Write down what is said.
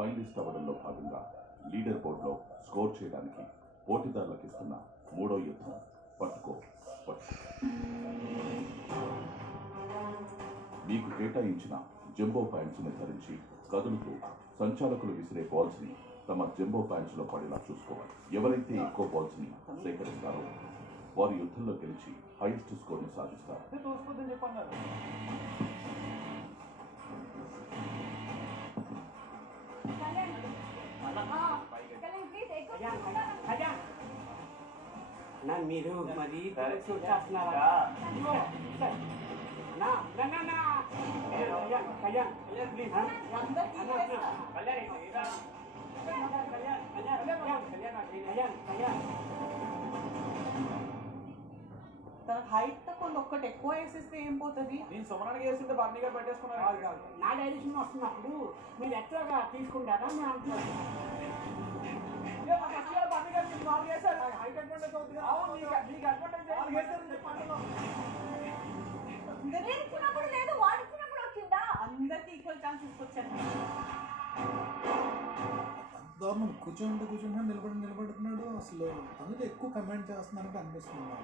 Finalist అవ్వడంలో భాగంగా leader బోర్డులో score చేయడానికి పోటీదారులకు ఇస్తున్న మూడో యుద్ధం పట్టుకో పట్టుకో. మీకు కేటాయించిన జంబో ప్యాంట్స్ని ధరించి కదులుతూ సంచాలకులు విసిరే బాల్స్ని తమ జంబో ప్యాంట్స్లో పడేలా చూసుకోవాలి. ఎవరైతే ఎక్కువ బాల్స్ని సేకరిస్తారో వారి యుద్ధంలో గెలిచి హైయెస్ట్ స్కోర్ని సాధిస్తారు. మీరు మరి చూస్తున్నారా? హైట్ తక్కువ ఒక్కటి ఎక్కువ వేసేస్తే ఏం పోతుంది? నేను సుమరానికి వేస్తుంటే బర్నీ గారు పెట్టేసుకున్నారు. నా డైరెక్షన్ వస్తున్నప్పుడు మీరు ఎట్లాగా తీసుకుంటారా నేను అంటున్నాను. అందరికి ఈక్వల్ ఛాన్స్ తీసుకొచ్చాను. దారుణం. కూర్చుంటే నిలబడుతున్నాడు. అసలు అందులో ఎక్కువ కమెంట్ చేస్తున్నారంటే అనిపిస్తుంది.